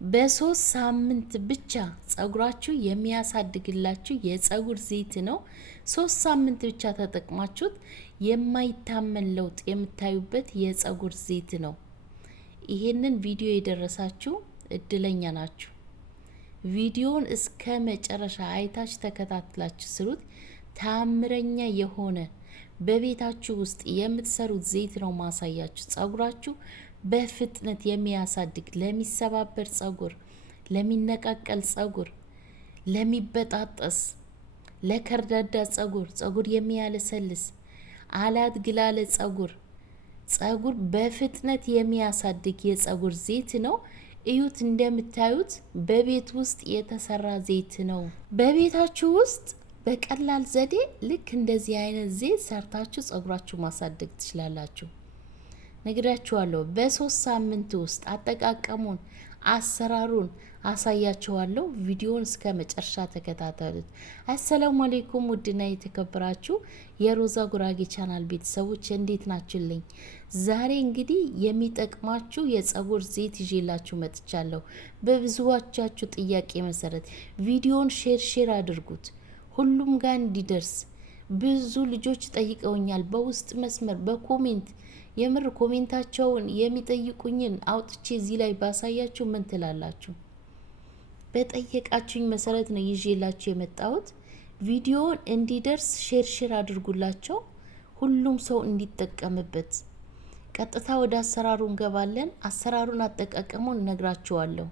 በ3 ሳምንት ብቻ ጸጉራችሁ የሚያሳድግላችሁ የጸጉር ዘይት ነው። 3 ሳምንት ብቻ ተጠቅማችሁት የማይታመን ለውጥ የምታዩበት የጸጉር ዘይት ነው። ይሄንን ቪዲዮ የደረሳችሁ እድለኛ ናችሁ። ቪዲዮውን እስከ መጨረሻ አይታችሁ ተከታትላችሁ ስሩት። ታምረኛ የሆነ በቤታችሁ ውስጥ የምትሰሩት ዘይት ነው ማሳያችሁ። ጸጉራችሁ በፍጥነት የሚያሳድግ፣ ለሚሰባበር ጸጉር፣ ለሚነቃቀል ጸጉር፣ ለሚበጣጠስ፣ ለከርዳዳ ጸጉር የሚያለሰልስ፣ አላድግ ላለ ጸጉር በፍጥነት የሚያሳድግ የጸጉር ዘይት ነው። እዩት፣ እንደምታዩት በቤት ውስጥ የተሰራ ዘይት ነው። በቤታችሁ ውስጥ በቀላል ዘዴ ልክ እንደዚህ አይነት ዘይት ሰርታችሁ ጸጉራችሁ ማሳደግ ትችላላችሁ። ነግራችኋለሁ። በ3 ሳምንት ውስጥ አጠቃቀሙን፣ አሰራሩን አሳያችኋለሁ። ቪዲዮውን እስከ መጨረሻ ተከታተሉት። አሰላሙ አለይኩም ውድና የተከበራችሁ የሮዛ ጉራጌ ቻናል ቤተሰቦች እንዴት ናችሁልኝ? ዛሬ እንግዲህ የሚጠቅማችሁ የጸጉር ዘይት ይዤላችሁ መጥቻለሁ። በብዙዎቻችሁ ጥያቄ መሰረት ቪዲዮውን ሼር አድርጉት፣ ሁሉም ጋር እንዲደርስ። ብዙ ልጆች ጠይቀውኛል በውስጥ መስመር በኮሜንት። የምር ኮሜንታቸውን የሚጠይቁኝን አውጥቼ እዚህ ላይ ባሳያችሁ ምን ትላላችሁ? በጠየቃችሁኝ መሰረት ነው ይዤላችሁ የመጣሁት። ቪዲዮውን እንዲደርስ ሼር አድርጉላቸው፣ ሁሉም ሰው እንዲጠቀምበት። ቀጥታ ወደ አሰራሩ እንገባለን። አሰራሩን አጠቃቀሙን እነግራችኋለሁ።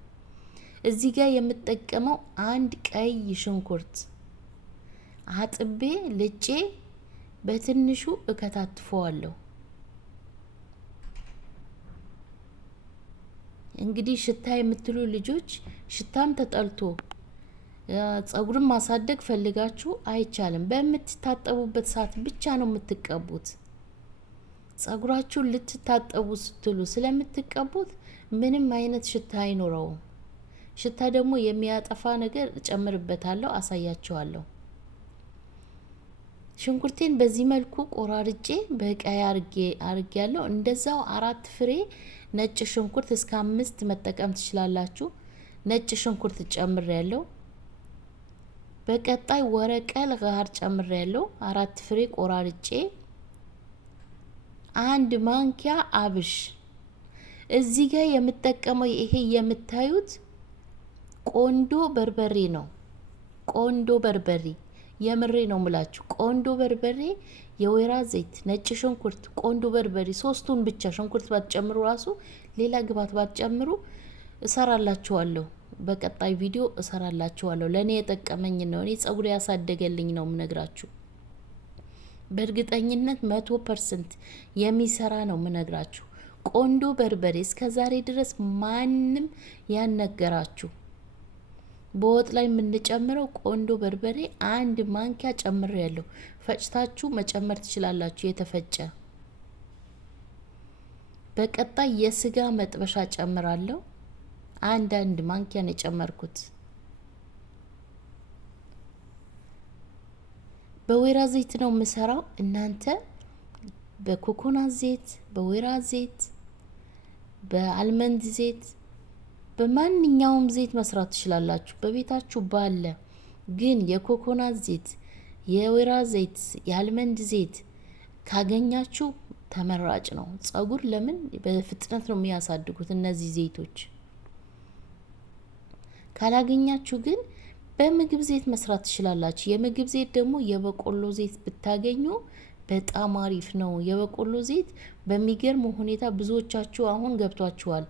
እዚህ ጋር የምጠቀመው አንድ ቀይ ሽንኩርት አጥቤ ልጬ በትንሹ እከታትፈዋለሁ። እንግዲህ ሽታ የምትሉ ልጆች ሽታም ተጠልቶ ጸጉርን ማሳደግ ፈልጋችሁ አይቻልም። በምትታጠቡበት ሰዓት ብቻ ነው የምትቀቡት። ጸጉራችሁን ልትታጠቡ ስትሉ ስለምትቀቡት ምንም አይነት ሽታ አይኖረውም። ሽታ ደግሞ የሚያጠፋ ነገር እጨምርበታለሁ፣ አሳያችኋለሁ። ሽንኩርቴን በዚህ መልኩ ቆራርጬ በቀይ አርጌ ያለው። እንደዛው 4 ፍሬ ነጭ ሽንኩርት እስከ 5 መጠቀም ትችላላችሁ። ነጭ ሽንኩርት ጨምሬያለሁ። በቀጣይ ወረቀል ጋር ጨምሬያለሁ 4 ፍሬ ቆራርጬ። 1 ማንኪያ አብሽ። እዚህ ጋር የምጠቀመው ይሄ የምታዩት ቆንዶ በርበሬ ነው። ቆንዶ በርበሬ የምሬ ነው ምላችሁ። ቆንዶ በርበሬ፣ የወይራ ዘይት፣ ነጭ ሽንኩርት፣ ቆንዶ በርበሬ ሶስቱን ብቻ። ሽንኩርት ባትጨምሩ ራሱ ሌላ ግባት ባትጨምሩ እሰራላችኋለሁ። በቀጣይ ቪዲዮ እሰራላችኋለሁ። ለኔ የጠቀመኝ ነው፣ እኔ ጸጉር ያሳደገልኝ ነው ምነግራችሁ። በእርግጠኝነት 100% የሚሰራ ነው ምነግራችሁ። ቆንዶ በርበሬ እስከዛሬ ድረስ ማንም ያነገራችሁ። በወጥ ላይ የምንጨምረው ቆንዶ በርበሬ 1 ማንኪያ ጨምሬያለሁ። ፈጭታችሁ መጨመር ትችላላችሁ፣ የተፈጨ። በቀጣይ የስጋ መጥበሻ ጨምራለሁ። 1 ማንኪያ ነው የጨመርኩት። በወይራ ዘይት ነው የምሰራው። እናንተ በኮኮናት ዘይት፣ በወይራ ዘይት፣ በአልመንድ ዘይት፣ በማንኛውም ዘይት መስራት ትችላላችሁ በቤታችሁ ባለ። ግን የኮኮናት ዘይት፣ የወይራ ዘይት፣ የአልመንድ ዘይት ካገኛችሁ ተመራጭ ነው። ጸጉር ለምን በፍጥነት ነው የሚያሳድጉት እነዚህ ዘይቶች። ካላገኛችሁ ግን በምግብ ዘይት መስራት ትችላላችሁ። የምግብ ዘይት ደግሞ የበቆሎ ዘይት ብታገኙ በጣም አሪፍ ነው። የበቆሎ ዘይት በሚገርም ሁኔታ ብዙዎቻችሁ አሁን ገብቷችኋል፣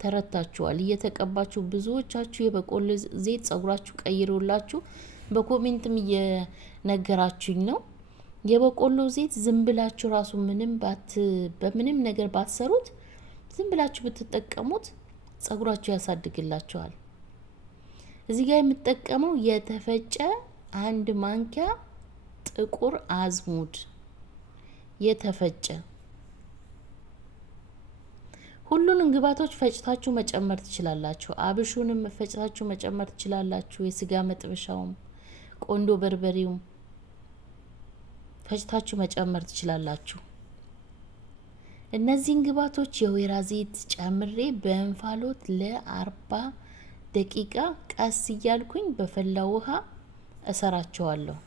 ተረታችኋል፣ እየተቀባችሁ ብዙዎቻችሁ የበቆሎ ዘይት ጸጉራችሁ ቀይሮላችሁ በኮሜንትም እየነገራችሁኝ ነው። የበቆሎ ዘይት ዝም ብላችሁ ራሱ በምንም ነገር ባትሰሩት ዝም ብላችሁ ብትጠቀሙት ጸጉራችሁ ያሳድግላችኋል። እዚህ ጋር የምጠቀመው የተፈጨ 1 ማንኪያ ጥቁር አዝሙድ የተፈጨ። ሁሉንም ግብአቶች ፈጭታችሁ መጨመር ትችላላችሁ። አብሹንም ፈጭታችሁ መጨመር ትችላላችሁ። የስጋ መጥበሻውም ቆንዶ በርበሬውም ፈጭታችሁ መጨመር ትችላላችሁ። እነዚህን ግብአቶች የወይራ ዘይት ጨምሬ በእንፋሎት ለ40 ደቂቃ ቀስ እያልኩኝ በፈላ ውሃ እሰራቸዋለሁ።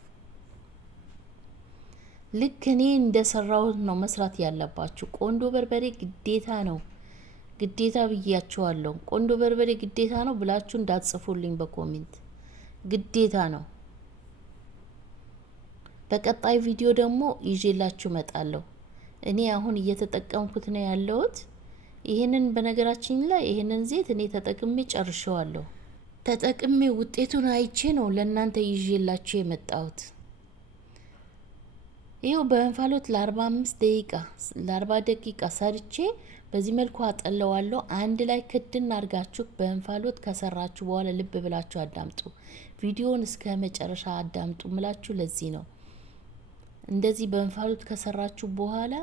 ልክ እኔ እንደሰራሁት ነው መስራት ያለባችሁ። ቆንዶ በርበሬ ግዴታ ነው፣ ግዴታ ብያችኋለሁ። ቆንዶ በርበሬ ግዴታ ነው ብላችሁ እንዳትጽፉልኝ በኮሜንት። ግዴታ ነው። በቀጣይ ቪዲዮ ደግሞ ይዤላችሁ እመጣለሁ። እኔ አሁን እየተጠቀምኩት ነው ያለሁት። ይሄንን በነገራችን ላይ ይሄንን ዘይት እኔ ተጠቅሜ ጨርሼዋለሁ። ተጠቅሜ ውጤቱን አይቼ ነው ለእናንተ ይዤላችሁ የመጣሁት። ይኸው በእንፋሎት ለ45 ደቂቃ ለ40 ደቂቃ ሰርቼ በዚህ መልኩ አጠለዋለሁ። አንድ ላይ ክድን አድርጋችሁ በእንፋሎት ከሰራችሁ በኋላ ልብ ብላችሁ አዳምጡ። ቪዲዮውን እስከ መጨረሻ አዳምጡ ምላችሁ ለዚህ ነው። እንደዚህ በእንፋሎት ከሰራችሁ በኋላ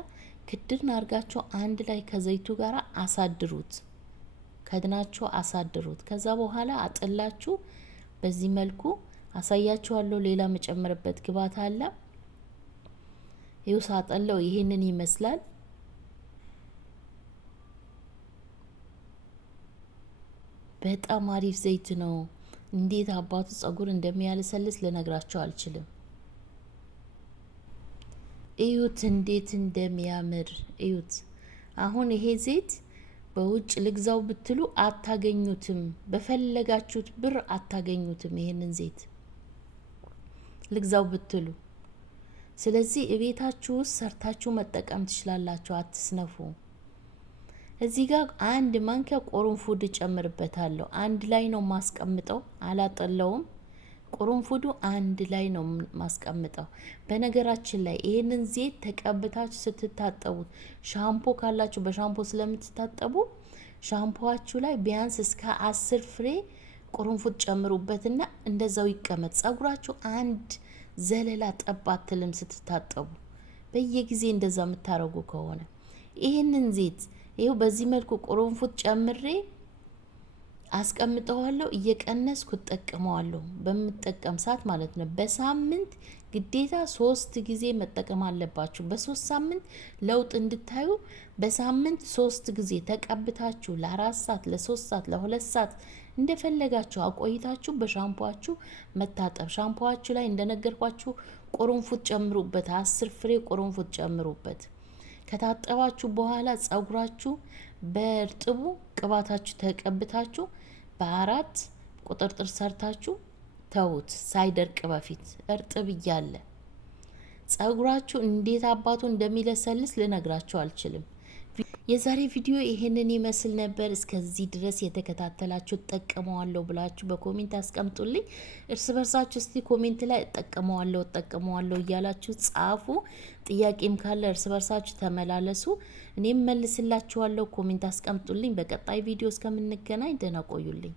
ክድን አድርጋችሁ አንድ ላይ ከዘይቱ ጋር አሳድሩት፣ ከድናችሁ አሳድሩት። ከዛ በኋላ አጥላችሁ በዚህ መልኩ አሳያችኋለሁ። ሌላ መጨመርበት ግብአት አለ። ይኸው ሳጠለው ይሄንን ይመስላል። በጣም አሪፍ ዘይት ነው። እንዴት አባቱ ጸጉር እንደሚያለሰልስ ልነግራችሁ አልችልም። እዩት እንዴት እንደሚያምር እዩት። አሁን ይሄ ዘይት በውጭ ልግዛው ብትሉ አታገኙትም፣ በፈለጋችሁት ብር አታገኙትም። ይሄንን ዘይት ልግዛው ብትሉ ስለዚህ እቤታችሁ ውስጥ ሰርታችሁ መጠቀም ትችላላችሁ። አትስነፉ። እዚህ ጋር አንድ ማንኪያ ቁርንፉድ ጨምርበታለሁ። አንድ ላይ ነው ማስቀምጠው፣ አላጠለውም። ቁርንፉዱ አንድ ላይ ነው ማስቀምጠው። በነገራችን ላይ ይሄንን ዘይት ተቀብታችሁ ስትታጠቡት ሻምፖ ካላችሁ በሻምፖ ስለምትታጠቡ ሻምፖዋችሁ ላይ ቢያንስ እስከ 10 ፍሬ ቁርንፉድ ጨምሩበትና እንደዛው ይቀመጥ። ጸጉራችሁ አንድ ዘለላ ጠብ አትልም ስትታጠቡ። በየጊዜ እንደዛ የምታረጉ ከሆነ ይሄንን ዘይት ይሄው በዚህ መልኩ ቁርንፉድ ጨምሬ አስቀምጠዋለሁ። እየቀነስኩ ተጠቀመዋለሁ በምጠቀም ሰዓት ማለት ነው። በሳምንት ግዴታ 3 ጊዜ መጠቀም አለባችሁ። በ3 ሳምንት ለውጥ እንድታዩ በሳምንት 3 ጊዜ ተቀብታችሁ ለ4 ሰዓት፣ ለ3 ሰዓት፣ ለ2 ሰዓት እንደፈለጋችሁ አቆይታችሁ በሻምፖአችሁ መታጠብ። ሻምፖአችሁ ላይ እንደነገርኳችሁ ቁርንፉድ ጨምሩበት፣ 10 ፍሬ ቁርንፉድ ጨምሩበት። ከታጠባችሁ በኋላ ጸጉራችሁ በእርጥቡ ቅባታችሁ ተቀብታችሁ በ4 ቁጥርጥር ሰርታችሁ ተውት። ሳይደርቅ በፊት እርጥብ እያለ ጸጉራችሁ እንዴት አባቱ እንደሚለሰልስ ልነግራችሁ አልችልም። የዛሬ ቪዲዮ ይሄንን ይመስል ነበር። እስከዚህ ድረስ የተከታተላችሁ ተጠቀመዋለሁ ብላችሁ በኮሜንት አስቀምጡልኝ። እርስ በርሳችሁ እስቲ ኮሜንት ላይ ተጠቀመዋለሁ እያላችሁ ጻፉ። ጥያቄም ካለ እርስ በርሳችሁ ተመላለሱ፣ እኔም መልስላችኋለሁ። ኮሜንት አስቀምጡልኝ። በቀጣይ ቪዲዮ እስከምንገናኝ ደህና ቆዩልኝ።